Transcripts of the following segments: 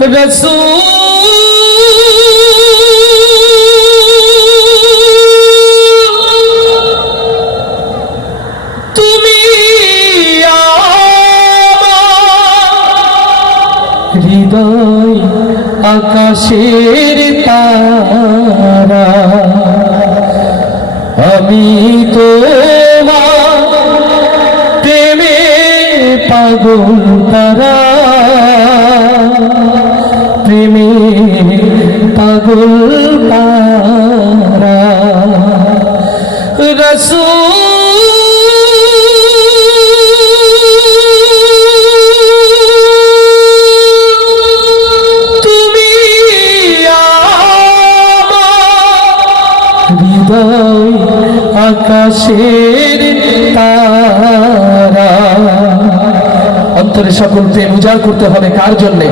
রাসূল তুমি আমার হৃদয় আকাশের তারা, আমি তোমার প্রেমে পাগল তারা, প্রেমে পাগল তারা। রাসূল তুমি আমার হৃদয় আকাশের তারা। অন্তরে সকল প্রেম উজাড় করতে হবে কার জন্যে?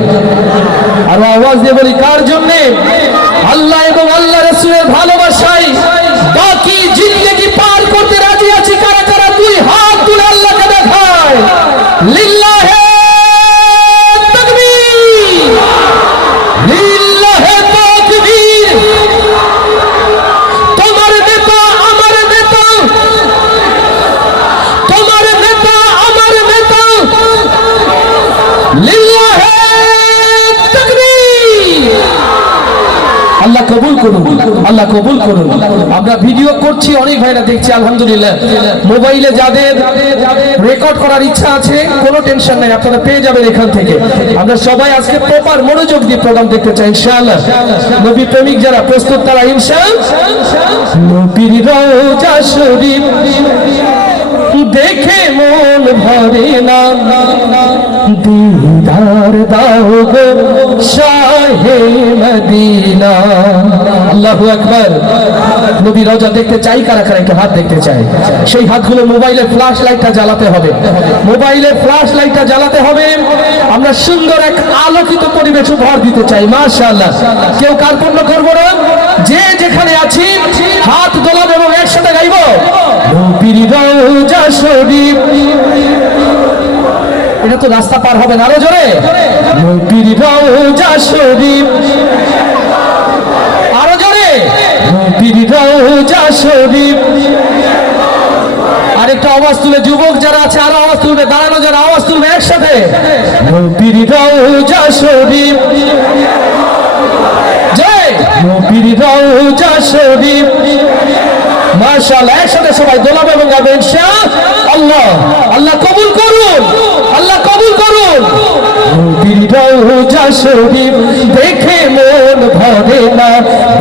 আর আওয়াজ দিয়ে বলি কার জন্যে? আল্লাহ এবং আল্লাহ রাসূলের ভালোবাসায় বাকি জিন্দেগি পার করতে রাজি আছি কারা কারা? দুই হাত তুলে আল্লাহকে দেখায়। লিল্লাহে তাকবীর, লিল্লাহে তাকবীর। তোমার নেতা আমার নেতা, তোমার নেতা আমার নেতা। লিল্লাহে তাকবীর। আল্লাহ কবুল করুন, আল্লাহ কবুল করুন। আমরা ভিডিও করছি, অনেক ভাইরা দেখছি আলহামদুলিল্লাহ। মোবাইলে যাদের রেকর্ড করার ইচ্ছা আছে কোনো টেনশন নাই, আপনারা পেয়ে যাবেন এখান থেকে। আমরা সবাই আজকে প্রপার মনোযোগ দিয়ে প্রোগ্রাম দেখতে চাই ইনশাআল্লাহ। নবী প্রেমিক যারা প্রস্তুত তারা ইনশাআল্লাহ। নবীর রওজা শরীফ দেখে মন ভরে না, দিদার দাও গো শাহে মদিনা। আল্লাহু আকবার। নবী রওজা দেখতে চাই কারা কারা? একটু হাত দেখতে চাই। সেই হাতগুলো মোবাইলের ফ্ল্যাশ লাইটটা জ্বালাতে হবে, মোবাইলের ফ্ল্যাশ লাইটটা জ্বালাতে হবে। আমরা সুন্দর এক আলোকিত পরিবেশ উপহার দিতে চাই মাশাআল্লাহ। কেউ কার্পণ্য করবো না, যে যেখানে আছি হাত দোলাবো এবং একসাথে গাইবো নবীর রওজা শরীফ। এটা তো রাস্তা পার হবে না, আরো জোরে। নবীর রওজা শরীফ, আরো জোরে। নবীর রওজা শরীফ। আরেকটা আওয়াজ তুলে যুবক যারা আছে আরো আওয়াজ তুলবে, দাঁড়ানো যারা আওয়াজ তুলবে একসাথে। নবীর রওজা শরীফ, জয় নবীর রওজা শরীফ। মাশাআল্লাহ, একসাথে সবাই দোলাবে এবং গাবে ইনশাআল্লাহ। আল্লাহ কবুল করুন, আল্লাহ কবুল করুন। নবীর রওজা শরীফ দেখে মন ভরে না,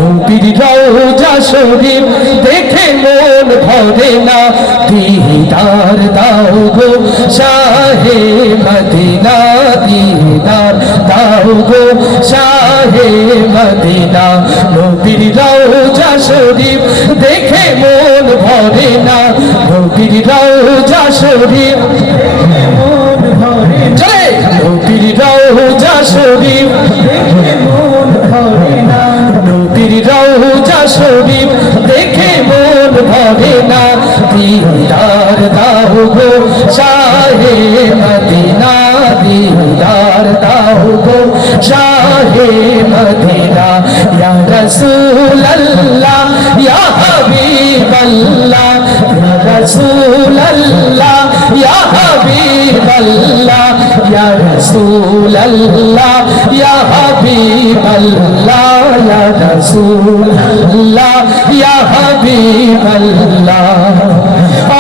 নবীর রওজা শরীফ দেখে মন ভরে না, দিদার দাও গো শাহে মদিনা, দিদার দাও গো শাহে মদিনা। নবীর রওজা শরীফ দেখে মন ভরে না, নবীর রওজা শরীফ মন ভরে না, নবীর রওজা শরীফ দেখে মন ভরে না, নবীর রওজা শরীফ দেখে মন ভরে না, দিদার দাও গো শাহে মদিনা, দিদার দাও গো শাহে মদিনা। ইয়া রাসূলুল্লাহ ইয়া হাবিবাল্লাহ, ইয়া রাসূলুল্লাহ ইয়া হাবিবাল্লাহ, ইয়া রাসূলুল্লাহ ইয়া হাবিবাল্লাহ, ইয়া রাসূলুল্লাহ ইয়া হাবিবাল্লাহ।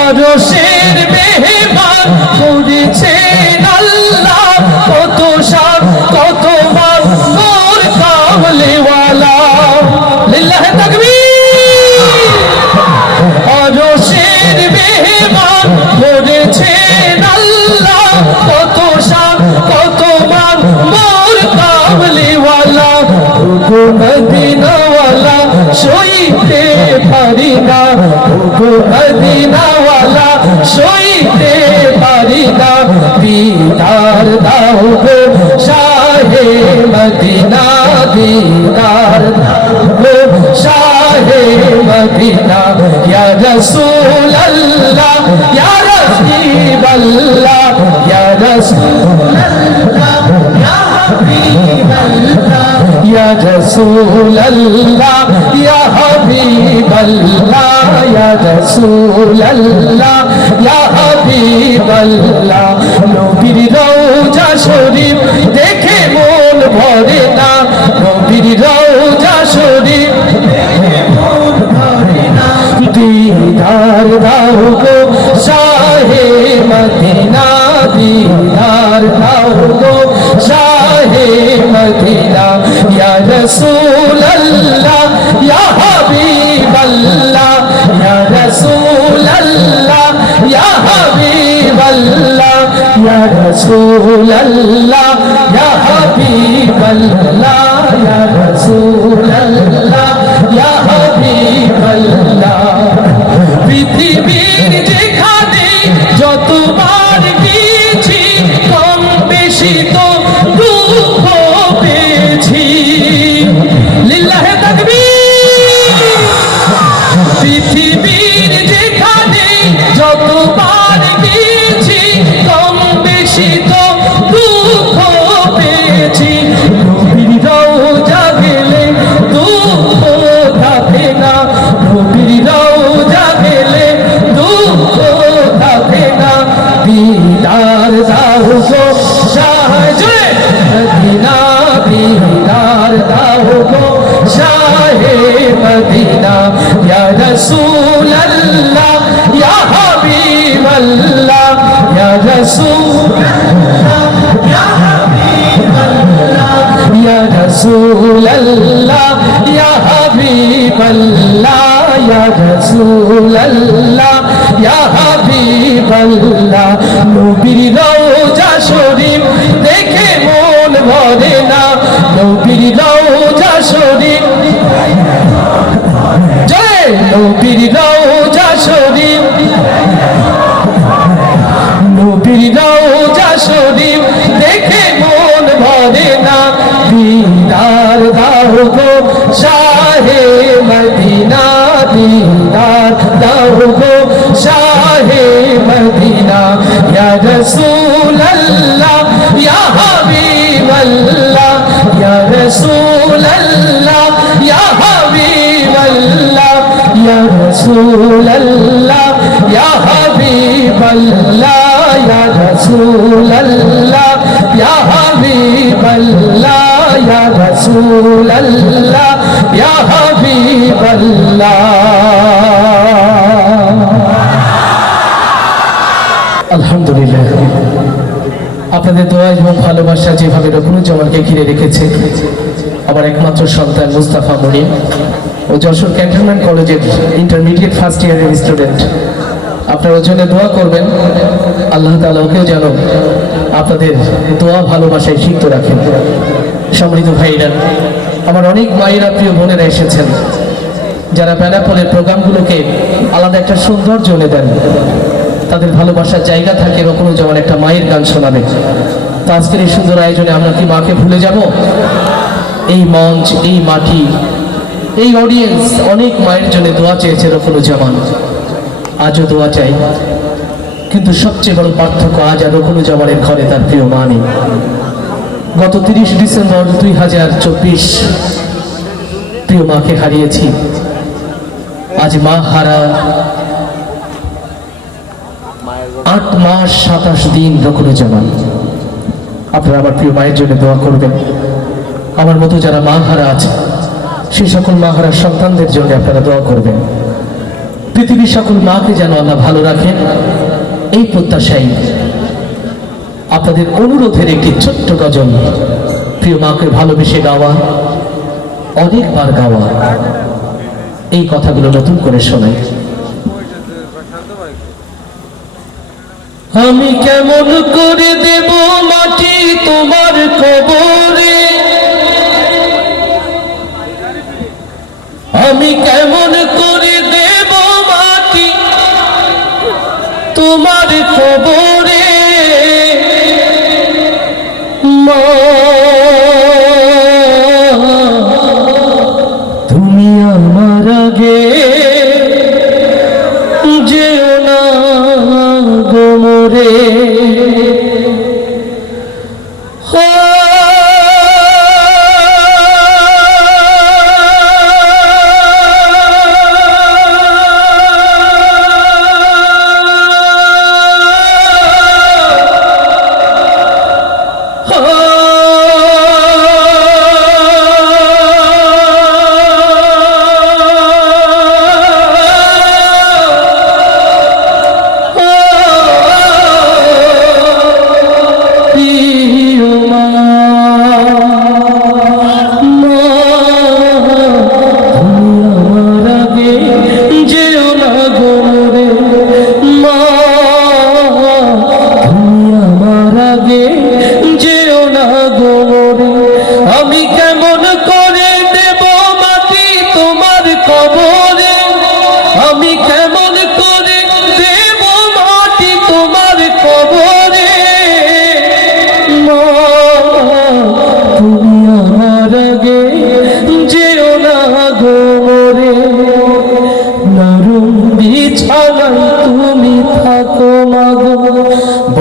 আরশের মেহমান করেছেন আল্লাহ, কত শান কত মান নূর কামলিওয়ালা। লিল্লাহি তাকবীর। আরশের মেহমান করেছেন আল্লাহ, কত শান কত মান নূর কামলিওয়ালা। ওগো মদিনাওয়ালা সইতে পারি না, ওগো মদিনাওয়ালা সইতে পারি না, দিদার দাও গো শাহে মদিনা, দিদার দাও গো শাহে মদিনা। ইয়া রাসূলুল্লাহ ইয়া হাবিবাল্লাহ, ইয়া রাসূলুল্লাহ ইয়া হাবিবাল্লাহ, رسول اللہ یا حبیب اللہ یا رسول اللہ یا حبیب اللہ নবীর রওজা শরীফ দেখে মন ভরে না নবীর রওজা শরীফ দেখে মন ভরে না দিদার দাও গো শাহে মদিনা দিদার দাও গো শাহে মদিনা ইয়া রাসূল আল্লাহ ইয়া হাবিব আল্লাহ ইয়া রাসূল আল্লাহ ইয়া হাবিব আল্লাহ ইয়া রাসূল আল্লাহ ইয়া হাবিব আল্লাহ ইয়া রাসূল আল্লাহ ইয়া হাবিব আল্লাহ পৃথিবীর যেখানে যতবার গিয়েছি কম বেশি তো দুঃখ পেয়েছি লিল্লাহে তাকবীর পৃথিবীর যেখানে যতবার গিয়েছি কম বেশি তো দুঃখ পেয়েছি নবীর রওজা গেলে দুঃখ থাকে না নবীর রওজা গেলে দুঃখ থাকে না দিদার দাও গো শাহে মদিনা দিদার দাও গো শাহে মদিনা ইয়া রাসূল আল্লাহ ইয়া হাবিব আল্লাহ ইয়া রাসূল আল্লাহ ইয়া হাবিব আল্লাহ ইয়া রাসূল আল্লাহ ইয়া হাবিব আল্লাহ ইয়া রাসূল আল্লাহ ইয়া হাবিব আল্লাহ নবীর রওজা শরীফ দেখে মন ভরে না নবীর রওজা শরীফ জয় নবীর রওজা শরীফ নবীর রওজা শরীফ দেখে মন ভরে না দিদার দাও গো শাহে মদিনা দিদার দাও গো শাহে মদিনা ইয়া রাসূল আল্লাহ ইয়া হাবিব আল্লাহ ইয়া রাসূল আল্লাহ ইয়া হাবিব আল্লাহ ইয়া রাসূল আল্লাহ ইয়া হাবিব আল্লাহ ইয়া রাসূল আল্লাহ ইয়া হাবিব আল্লাহ ইয়া রাসূল আল্লাহ ইয়া হাবিব আল্লাহ আলহামদুলিল্লাহ আপনাদের দোয়া এবং ভালোবাসা যেভাবে রকুনুজ্জামানকে ঘিরে রেখেছে আমার একমাত্র সন্তান মুস্তাফা মনির ও যশোর ক্যান্টনমেন্ট কলেজের ইন্টারমিডিয়েট ফার্স্ট ইয়ারের স্টুডেন্ট আপনারা ওর জন্য দোয়া করবেন আল্লাহ তাআলা ওকেও যেন আপনাদের দোয়া ভালোবাসায় সিক্ত রাখেন সম্মানিত ভাইরা আমার অনেক মায়েরা প্রিয় বোনেরা এসেছেন যারা বেনাপোলের প্রোগ্রামগুলোকে আলাদা একটা সৌন্দর্য এনে দেন তাদের ভালোবাসার জায়গা থাকে রকুনুজ্জামান একটা মায়ের গান শোনাবে তো আজকের এই সুন্দর আয়োজনে আমরা কি মাকে ভুলে যাব এই মঞ্চ এই মাটি এই অডিয়েন্স অনেক মায়ের জন্য দোয়া চেয়েছে রকুনুজ্জামান আজও দোয়া চাই কিন্তু সবচেয়ে বড় পার্থক্য আজ আর রকুনুজ্জামানের ঘরে তার প্রিয় মা নেই গত 30 ডিসেম্বর 2024 প্রিয় মাকে হারিয়েছি আজ মা হারা 8 মাস 27 দিন রকুনুজ্জামান আপনারা আমার প্রিয় মায়ের জন্য দোয়া করবেন আমার মতো যারা মা হারা আছে সেই সকল মা হারা সন্তানদের জন্য আপনারা দোয়া করবেন পৃথিবীর সকল মাকে যেন আল্লাহ ভালো রাখেন এই প্রত্যাশাই আপনাদের অনুরোধের একটি ছোট্ট গজল প্রিয় মাকে ভালোবেসে গাওয়া অনেকবার গাওয়া এই কথাগুলো নতুন করে শোনাই আমি কেমন করে দেব মাটি তোমার কবরে আমি কেমন করে দেব মাটি তোমার কবরে মা তুমি আমার আগে যেও না গোমরে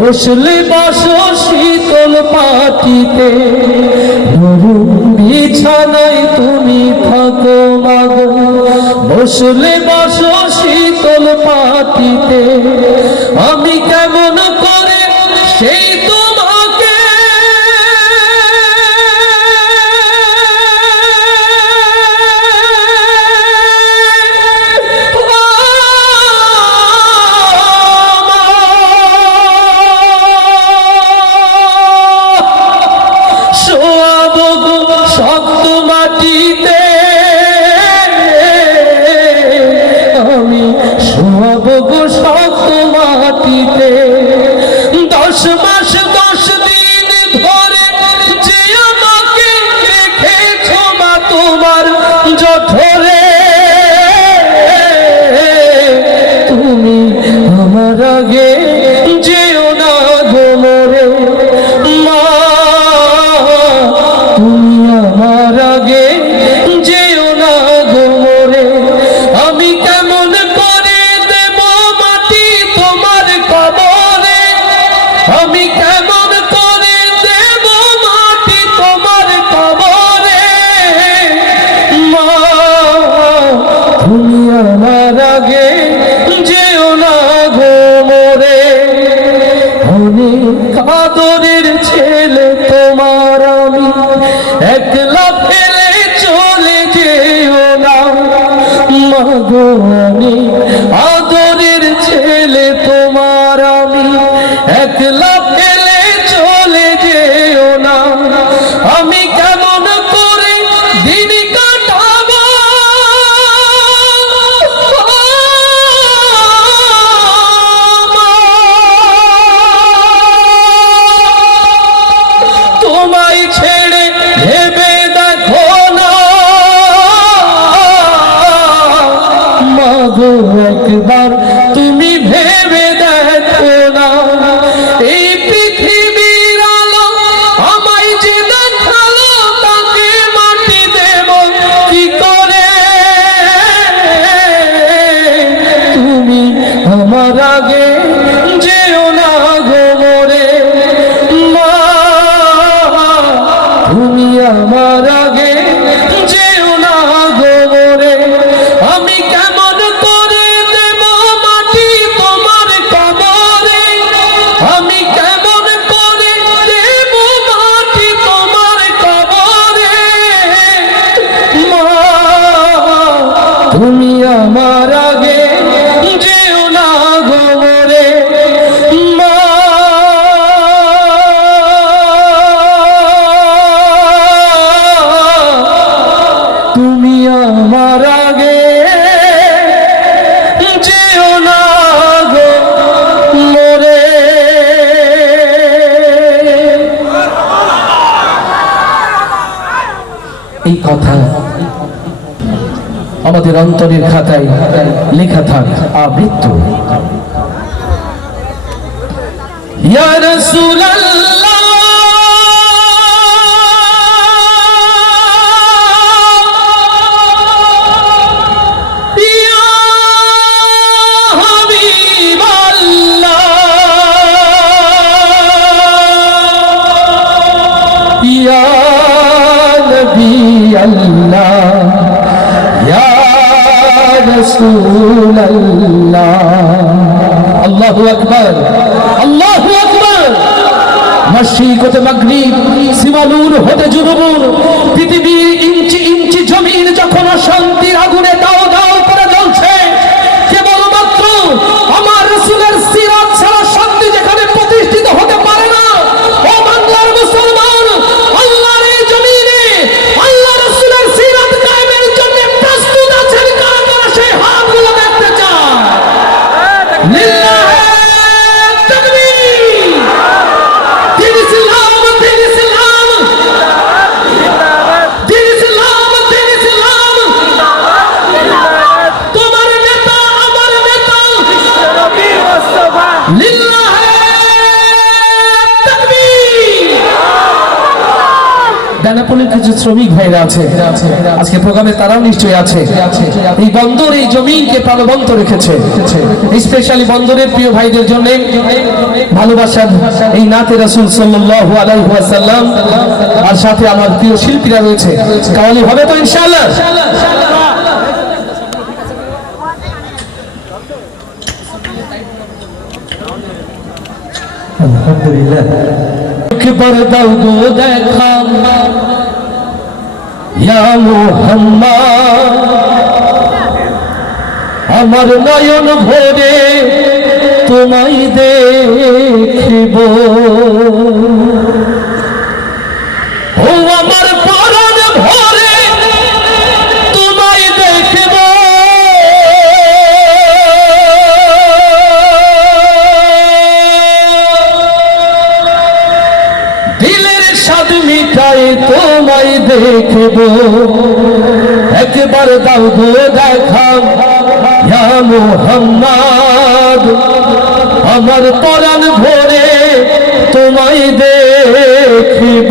বসলে বসো শীতল পাটিতে, নরম বিছানায় তুমি থাকো মাগো। বসলে বসো শীতল পাটিতে, আমি কেমন করে সেই তোমাকে শক্ত মাটিতে, আমি শোয়াবো গো শক্ত মাটিতে। 10 মাস 10 দিন ধরে যে আমাকে রেখেছো মা তোমার জঠরে, তুমি আমার আগে যেও না গো মরে মা, তুমি আমার আগে যেও না গো মরে। আমি কেমন করে দেব মাটি তোমার কবরে, আমি কেমন করে দেব মাটি তোমার কবরে মা, তুমি আমার আগে যেও না গো মরে। অনেক আদরের ছেলে তোমার আমি, একলা ফেলে চলে যেও না মা গো। অনেক আদরের ছেলে তোমার আমি, একলা ফেলে চলে যেও না। আমি কেমন করে দিন কাটাবো তোমায় ছেড়ে ভেবে দেখো না মাগো, একবার তুমি ভেবে দেখো না। এই পৃথিবীর আলো আমায় যে দেখালো, তাকে মাটি দেব কি করে? তুমি আমার আগে যেও না গো মরে মা, তুমি আমার আগে যেও না গো মরে। আমি কেমন করে দেব মাটি তোমার কবরে, আমি কেমন করে দেব মাটি তোমার কবরে মা, তুমি আমার আগে যেও না গো মরে মা। তুমি আমার আগে যেও না গো মরে। এই কথা আমাদের অন্তরের খাতায় লেখা থাক আবৃত্ত। ইয়া রাসূলুল্লাহ আল্লাহু আকবার, আল্লাহু আকবার। মশরিক হতে মাগরিব, সিমালুর হতে জুনুবুর, পৃথিবীর ইঞ্চি ইঞ্চি জমিন যখন অশান্তির আগুনে দাও দাও করে জ্বলছে, কেবলমাত্র আমার রাসূলের সিরাত ছাড়া শান্তি যেখানে প্রতিষ্ঠিত হতে পারে না, ও বাংলার মুসলমান, আল্লাহর এই জমিনে আল্লাহ রাসূলের সিরাত কায়েমের জন্য প্রস্তুত আছেন কারা কারা, সেই হাতগুলো দেখতে চায়। লিল্লাহি তাকবীর। দিন ইসলাম, দিন ইসলাম। শ্রমিক ভাইরা আছে, আজকে প্রোগ্রামে তারাও নিশ্চয়ই আছে। এই বন্দর এই জমিনকে প্রাণবন্ত রেখেছে। স্পেশালি বন্দরের প্রিয় ভাইদের জন্য ভালোবাসার এই নাতে রাসূল সাল্লাল্লাহু আলাইহি ওয়াসাল্লাম, আর সাথে আমার প্রিয় শিল্পীরা রয়েছে। কাওয়ালি হবে তো ইনশাআল্লাহ? আলহামদুলিল্লাহ। একবার দাও গো দেখা ইয়া মুহাম্মদ, আমার নয়ন ভরে তোমায় দেখিব। ও আমার পরাণ ভরে তোমায় দেখিব। দিলের স্বাদ মিটাই তোমায় দেখিব। একবার দাও গো দেখা ইয়া মুহাম্মদ, আমার পরাণ ভরে তোমায় দেখিব।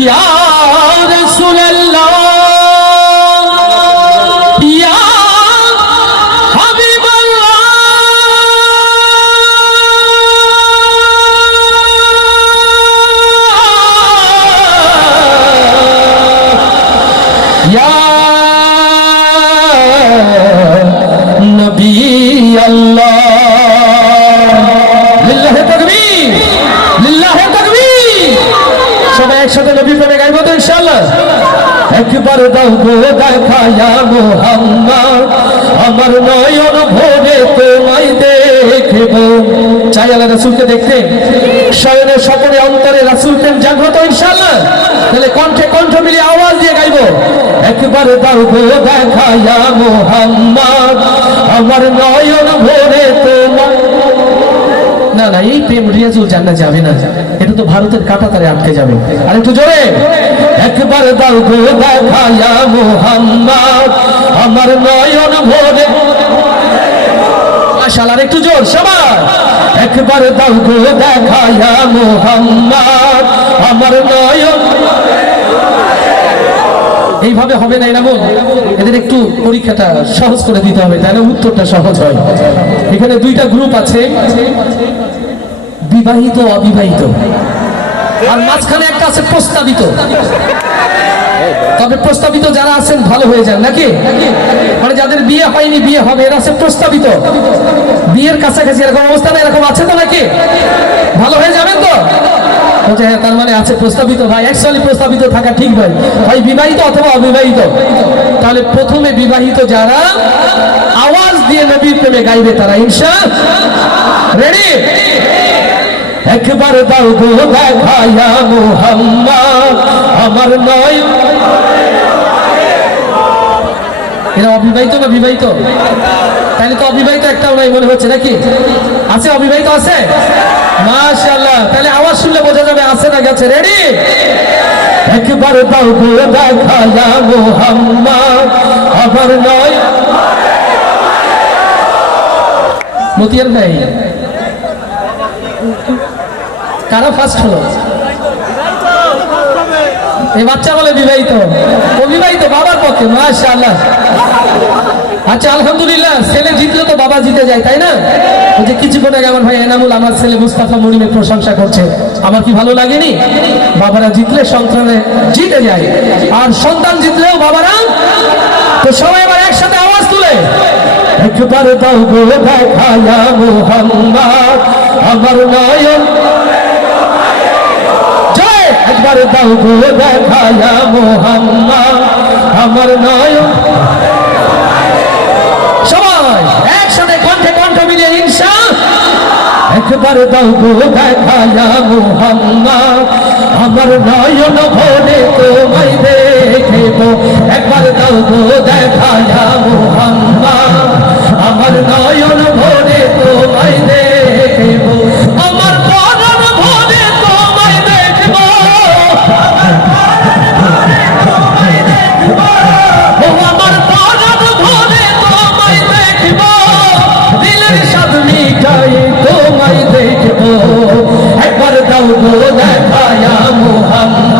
ইয়া রাসূলুল্লাহ, ইয়া হাবিবাল্লাহ, ইয়া নবী আল্লাহ। লিল্লাহি তাকবীর, লিল্লাহি তাকবীর। সবাই একসাথে নবী প্রেমে গাইবো তো ইনশাআল্লাহ। একবার দাও গো দেখা ইয়া মুহাম্মদ, আমার নয়ন ভরে তোমায় দেখিব। চাই আল্লাহ রাসূলকে দেখতে, শয়নে স্বপনে অন্তরে রাসূল প্রেম জাগ্রত ইনশাআল্লাহ। তাহলে কণ্ঠে কণ্ঠ মিলিয়ে আওয়াজ দিয়ে গাইবো। একবার দাও গো দেখা ইয়া মুহাম্মদ, আমার নয়ন ভরে তোমায়। না না, এই প্রেম রিয়াজুল জান্নাত যাবে না, এটা তো ভারতের কাঁটাতারে আটকে যাবে। আর একটু জোরে, একবার দাও গো দেখা ইয়া মুহাম্মদ, আমার নয়ন ভরে। মাশাআল্লাহ, একটু জোর সবাই। একবার দাও গো দেখা ইয়া মুহাম্মদ, আমার নয়ন। এইভাবে হবে না এনামুল, এদের একটু পরীক্ষাটা সহজ করে দিতে হবে, তাহলে উত্তরটা সহজ হয়। এখানে দুইটা গ্রুপ আছে, বিবাহিত অবিবাহিত, আর মাঝখানে একটা আছে প্রস্তাবিত। তবে প্রস্তাবিত যারা আছেন ভালো হয়ে যান নাকি, মানে যাদের বিয়ে হয়নি বিয়ে হবে এরা আছে প্রস্তাবিত। বিয়ের কাছাকাছি এরকম অবস্থা না, এরকম আছে তো নাকি? ভালো হয়ে যাবেন তো? হ্যাঁ, তার মানে আছে প্রস্তাবিত। ভাই অ্যাকচুয়ালি প্রস্তাবিত থাকা ঠিক নয়, ভাই বিবাহিত অথবা অবিবাহিত। তাহলে প্রথমে বিবাহিত যারা আওয়াজ দিয়ে নবীর প্রেমে গাইবে তারা ইনশাআল্লাহ। রেডি? একবার দাও গো দেখা ইয়া মুহাম্মদ, আমার নয়ন। এরা অবিবাহিত না বিবাহিত? তাহলে তো অবিবাহিত একটাও নাই মনে হচ্ছে নাকি? আছে অবিবাহিত আছে? মাশাআল্লাহ, তাহলে আওয়াজ শুনলে বোঝা যাবে আছে না গেছে। রেডি? একবার দাও গো দেখা ইয়া মুহাম্মদ, আমার নয়ন। মতিয়ার ভাই কারা ফার্স্ট হলো? এই বাচ্চা বলে বিবাহিত, অবিবাহিত বাবার পক্ষে। মাশাআল্লাহ, আচ্ছা আলহামদুলিল্লাহ। ছেলে জিতলে তো বাবা জিতে যায়, তাই না? ওই যে কিছুক্ষণ আগে আমার ভাই এনামুল আমার ছেলে মুস্তাফা মরিমের প্রশংসা করছে, আমার কি ভালো লাগেনি? বাবারা জিতলে সন্তানে জিতে যায়, আর সন্তান জিতলেও বাবারা। তো সবাই আবার একসাথে আওয়াজ তুলে একবার দাও গো দেখা ইয়া মুহাম্মদ, আমার নয়ন। জয়, একবার দাও গো দেখা ইয়া মুহাম্মদ, আমার নয়ন। সবাই একসাথে কণ্ঠে কণ্ঠ মিলিয়ে ইনশাআল্লাহ। একবার দাও গো দেখা ইয়া মুহাম্মদ, আমার নয়ন ভরে তোমায় দেখিব। একবার দাও গো দেখা ইয়া মুহাম্মদ, আমার নয়ন ভরে তোমায় দেখিব। আমার পরাণ ভরে তোমায় দেখিব। ও আমার পরাণ ভরে তোমায় দেখিব। দিলের স্বাদ মিটাই তোমায় দেখিব। একবার দাও গো দেখা ইয়া মুহাম্মদ,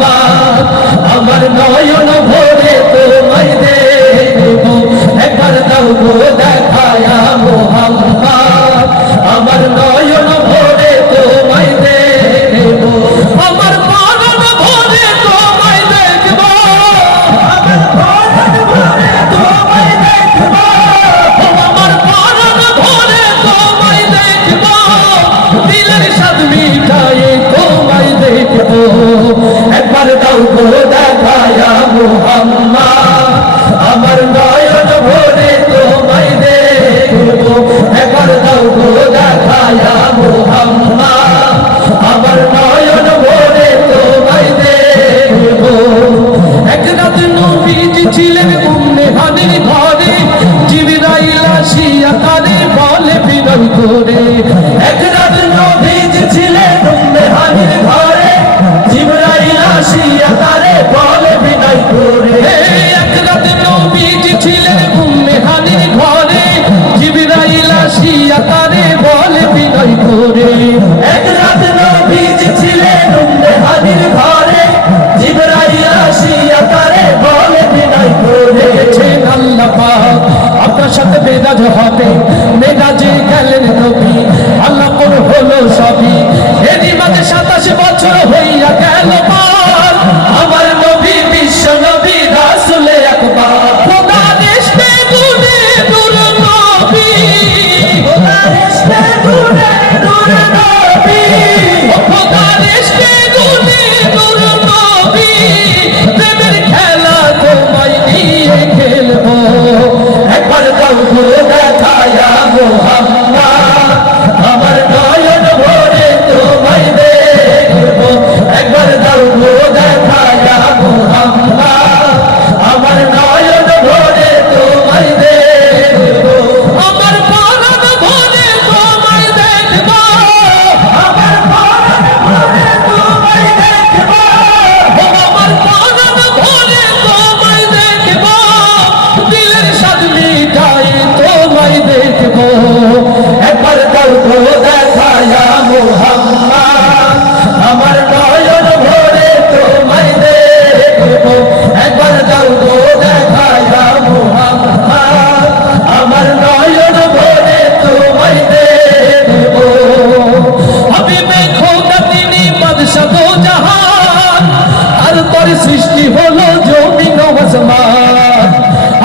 তারপর সৃষ্টি হলো জমিন ও আসমান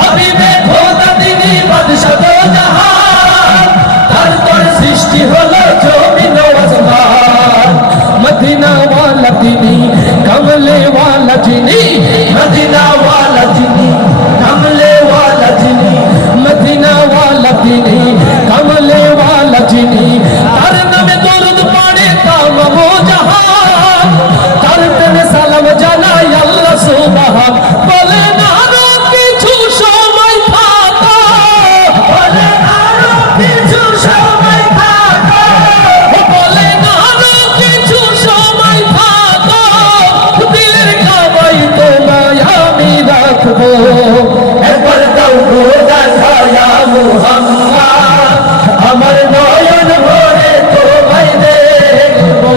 হাবিবে খোদা তিনি বাদশা দো জাহান তারপর সৃষ্টি হলো জমিন ও আসমান মদিনা ওয়ালা তিনি কমলে ওয়ালা যিনি মদিনা ওয়ালা যিনি কমলে ওয়ালা যিনি মদিনা ওয়ালা তিনি কমলে ওয়ালা যিনি তার নামে দরুদ পড়ে তামাম জাহান তার প্রেমে সালাম জানাই আল্লাহ সুবহান বলে না আরো কিছু সময় থাকো বলে না আরো কিছু সময় থাকো বলে না আরো কিছু সময় থাকো দিলের কাবাই তোমায় আমি রাখবো একবার দাও গো দেখায়া মুহাম্মদ আমার নয়ন ভরে তোমায় দেখবো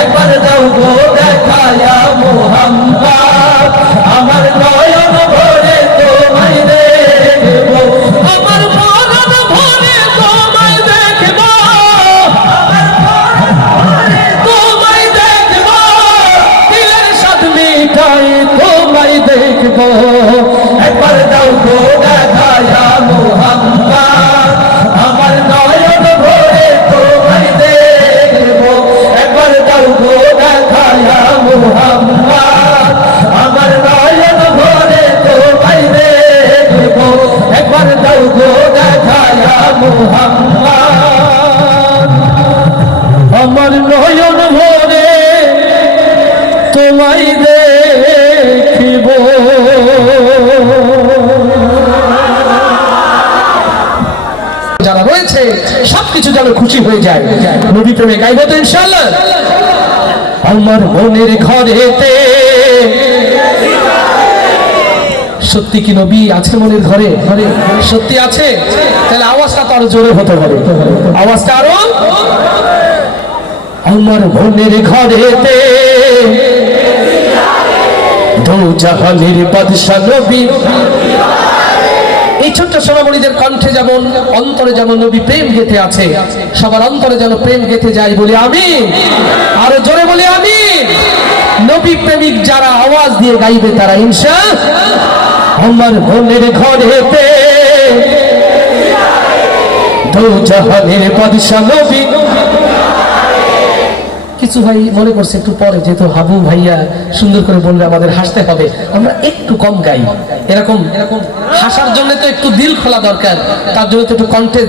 একবার দাও গো দেখায়া মুহাম্মদ আমার নয়ন ভরে তোমায় দেখবো আমার মরণ ভরে তোমায় দেখবো আমার মরণ ভরে তোমায় দেখবো দিলের স্বাদ মিটাই তোমায় দেখবো একবার দাও গো দেখায়া মুহাম্মদ আমার নয়ন ভরে তোমায় দেখবো একবার দাও গো দেখায়া মুহাম্মদ আমার নয়ন ভরে তোমায় দেখবো একবার দাও গো দেখায়া মুহাম্মদ আমার নয়ন ভরে তোমায় দেখিব যারা রয়েছে সবকিছু যেন খুশি হয়ে যায় নবী প্রেমে গাইব তো ইনশাআল্লাহ আমার মনের ঘরেতে সত্যি কি নবী আছে মনের ঘরে সত্যি আছে তাহলে আওয়াজটা তো আরো জোরে হতে হবে আওয়াজটা আরো আমার মনের ঘরেতে দো জাহানের বাদশা নবী এই ছোট্ট সোনামণিদের কণ্ঠে যেমন অন্তরে যেমন নবী প্রেম গেঁথে আছে সবার অন্তরে যেন প্রেম গেঁথে যায় বলি আমিন আরো জোরে বলি আমিন নবী প্রেমিক যারা আওয়াজ দিয়ে গাইবে তারা ইনশাআল্লাহ আমার মনের ঘরেতে দো জাহানের বাদশা নবী কিছু ভাই মনে করছে একটু পরে যেহেতু হাবু ভাইয়া সুন্দর করে বলবে আমাদের হাসতে হবে আমরা একটু কম গাই এরকম হাসার জন্য তো একটু দিল খোলা দরকার তার জন্য তো একটু কণ্ঠে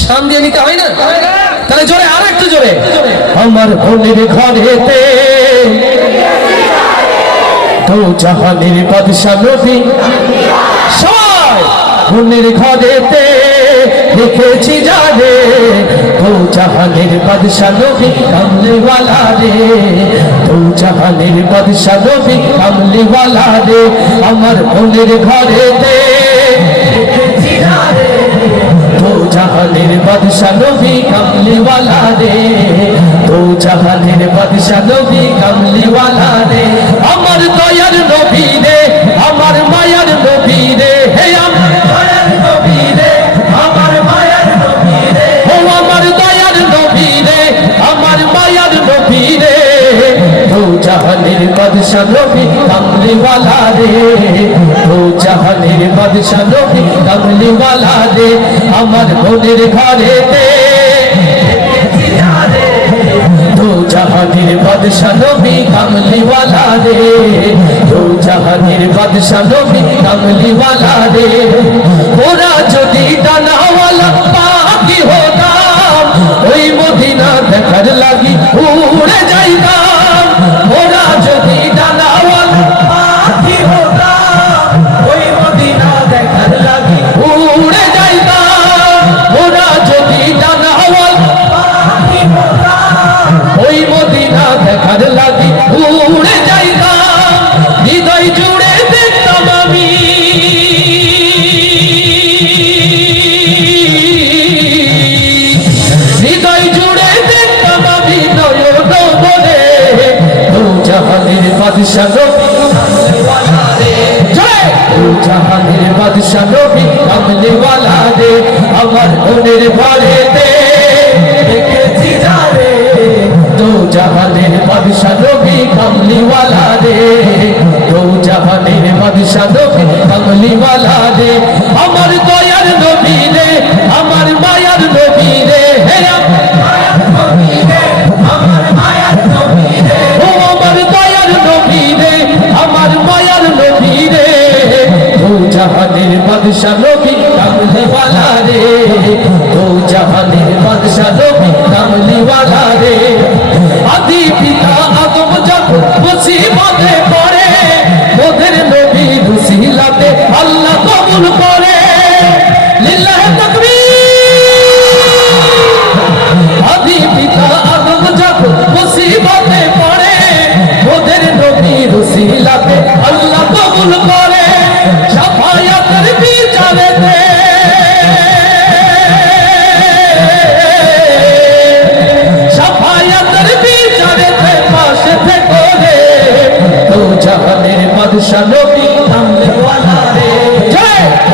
শান দিয়ে নিতে হয় না তাহলে জোরে আর একটু জোরে আমার মনের ঘরেতে দো জাহানের বাদশা নবী সবাই মনের ঘরেতে দেখেছি জানে দো জাহানের বাদশা নবী কামলি ওয়ালা রে দো জাহানের বাদশা নবী কামলি ওয়ালা রে আমার মনের ঘরেতে দেখেছি জানে দো জাহানের বাদশা নবী কামলি ওয়ালা রে দো জাহানের বাদশা নবী কামলি ওয়ালা রে আমার দয়ার নবী রে আমার মায়ার নবী রে হে আমার দয়ার নবী রে আমার মায়ার নবী রে ও আমার দয়ার নবী রে আমার মায়ার নবী রে দো জাহানের বাদশা নবী কামলি ওয়ালা রে দো জাহানের বাদশা নবী কামলি ওয়ালা রে আমার মনের ঘরেতে দো জাহানের বাদশা নবী কামলি ওয়ালা রে দো জাহানের বাদশা নবী কামলি ওয়ালা রে ওরা যদি ডানাওয়ালা পাখি হতাম ওই মদিনা দেখার লাগি উড়ে যাইতাম ওরা যদি ডানাওয়ালা পাখি হতাম ওই মদিনা দেখার লাগি উড়ে যাইতাম ওরা যদি ডানাওয়ালা পাখি হতাম ওই মদিনা দেখার লাগি উড়ে যাইতাম হৃদয় জুড়ে দেখতাম আমি হৃদয় জুড়ে দেখতাম আমি নয়ন বলে দো জাহানের বাদশা নবী জয় দো জাহানের বাদশা নবী কামলি ওয়ালা রে আমার মনের ঘরেতে দেখেছি জানে দো জাহানের বাদশা নবী কামলি ওয়ালা রে জাহানের বাদশা নবী কামলিওয়ালা রে, আমার দয়ার নবী রে, আমার মায়ার নবী রে, হে আমার মায়ার নবী রে, আমার মায়ার নবী রে, ও আমার দয়ার নবী রে, আমার মায়ার নবী রে, ও জাহানের বাদশা নবী কামলিওয়ালা রে, ও জাহানের বাদশা নবী কামলিওয়ালা রে। আদি পিতা আদম যখন মুসিবতে পড়ে, ওদের নবীর উসিলাতে আল্লাহ কবুল করে, লিল্লাহি তাকবীর। আদি পিতা আদম যখন মুসিবতে পড়ে, ওদের নবীর উসিলাতে আল্লাহ কবুল করে, শাফায়াতের বিচারেতে জাহানের বাদশা নবী কামলিওয়ালা রে,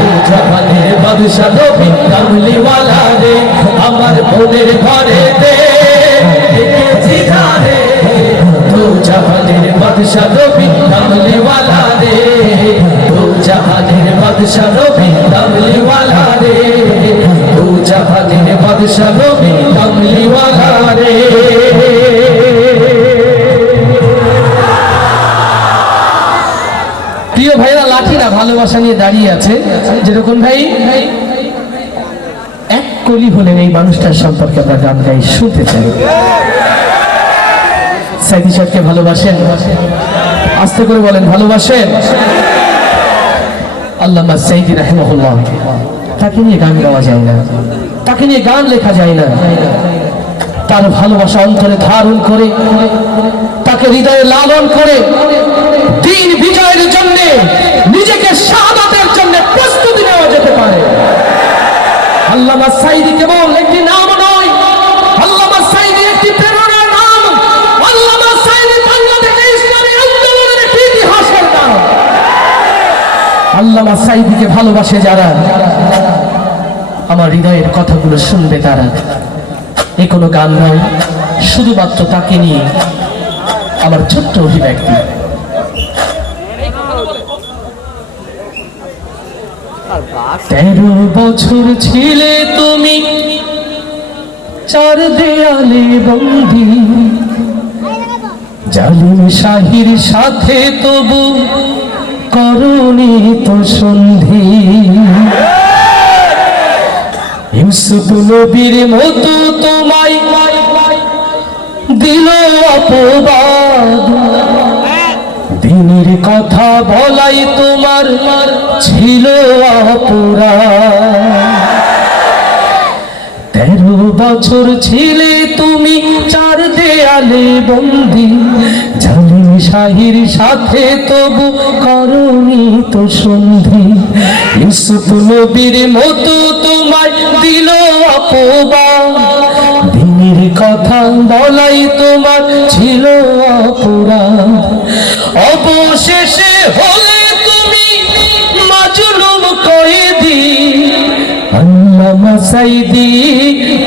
ও জাহানের বাদশা নবী কামলিওয়ালা রে, আমার বোনের ঘরে দে দেখেছি ধারে, ও জাহানের বাদশা নবী কামলিওয়ালা রে, ও জাহানের বাদশা নবী কামলিওয়ালা রে, ও জাহানের বাদশা নবী কামলিওয়ালা রে। প্রিয় ভাইরা, লাঠিরা ভালোবাসা নিয়ে দাঁড়িয়ে আছে, যেরকম ভাই এক কলি হলেন এই মানুষটার সম্পর্কে আমরা গান গাই, শুনতে চাই। সাইদি সাহেবকে ভালোবাসেন? আস্তে করে বলেন, ভালোবাসেন? আল্লামা সাইদি রাহিমাহুল্লাহ, তাকে নিয়ে গান গাওয়া যায় না, তাকে নিয়ে গান লেখা যায় না, তার ভালোবাসা অন্তরে ধারণ করে, তাকে হৃদয়ে লালন করে দিন বিজয়ের জন্য, নিজেকে শাহাদাতের জন্য প্রস্তুতি নেওয়া যেতে পারে। আল্লামা সাইদি কেবল একটি নাম নয়, আল্লামা সাইদি একটি প্রেরণার নাম, আল্লামা সাইদি বাংলাদেশের ইসলামী আন্দোলনের একটি ইতিহাসের নাম। আল্লামা সাইদিকে ভালোবাসে যারা, আমার হৃদয়ের কথাগুলো শুনবে তারা। এ কোনো গান নয়, শুধুমাত্র তাকে নিয়ে আমার ছোট্ট অভিব্যক্তি। 13 বছর ছিলে তুমি চার দেয়ালে বন্দী, জালিম শাহির সাথে তবু করনি তো সন্ধি, ইউসুফ নবীর মতো তোমায় দিল অপবাদ, দিনের কথা বলাই তোমার ছিল অপরাধ। 13 বছর ছিলে তুমি চার দেয়ালে বন্দী, জালিম শাহির সাথে তবু করনি তো সন্ধি, ইউসুফ নবীর মতো তোমায় দিল অপবাদ, দিনের কথা বলাই তোমার ছিল অপরাধ। অবশেষে হলে তুমি মাজলুম কয়েদি, আল্লামা সাইদি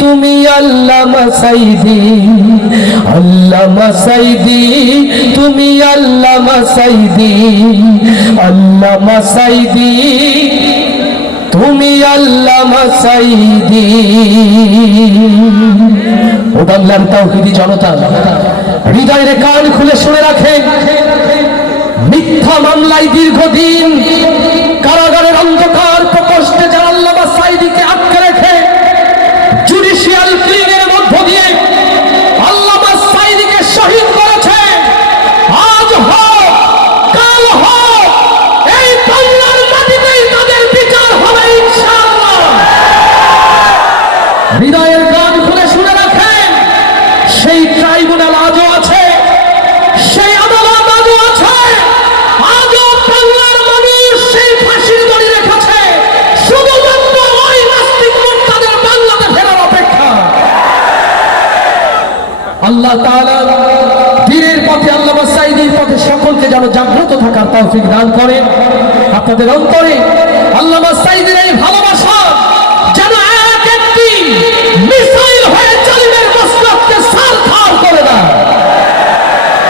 তুমি আল্লামা সাইদি, আল্লামা সাইদি তুমি আল্লামা সাইদি, আল্লামা সাইদি তুমি আল্লামা সাইদি। ও বাংলার তাওহীদি জনতা, হৃদয়ের কান খুলে শুনে রাখেন, মিথ্যা মামলায় দীর্ঘদিন কারাগারের অন্ধকার প্রকোষ্ঠে যারা আল্লামা সাইদিকে আটকে রেখে জুডিশিয়াল ক্লিনের মধ্য দিয়ে আল্লামা সাইদিকে শহীদ করেছে, আজ হোক কাল হোক এই বাংলার মাটিতেই তাদের বিচার হবে ইনশাআল্লাহ। হৃদয়ের কান খুলে শুনে রাখেন, সেই ট্রাইব্যুনাল আজও আছে, সেই আদালত আজও আছে, আজও বাংলার মানুষ সেই ফাঁসির দড়ি রেখেছে, শুধুমাত্র ওই নাস্তিক মুরতাদের বাংলাতে ফেরার অপেক্ষা। আল্লাহ তাআলা দিনের পথে, আল্লামা সাইদির পথে সকলকে যেন জাগ্রত থাকার তৌফিক দান করেন। আপনাদের অন্তরে আল্লামা সাইদির এই ভালোবাসা যেন এক একটি মিসাইল হয়ে জালিমের মস্তককে সারখার করে দেয়।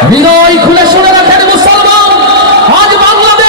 হৃদয় খুলে শুনে রাখেন মুসলমান, আজ বাংলাদেশ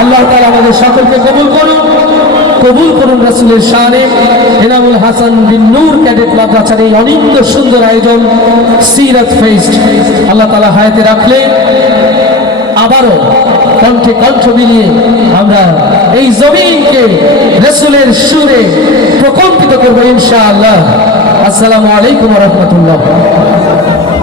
আল্লাহ তাআলা আমাদের সকলকে কবুল করুন রাসূলের শানে। এনামুল হাসান বিন নূর ক্যাডেট মাদ্রাসার এই অনিন্দ সুন্দর আয়োজন সিরাত ফেস্ট, আল্লাহ তাআলা হায়াতে রাখলে আবারও কণ্ঠে কণ্ঠ মিলিয়ে আমরা এই জমিনকে রাসূলের সুরে প্রকম্পিত করবো ইনশাআল্লাহ। আসসালামু আলাইকুম ওয়া রাহমাতুল্লাহ।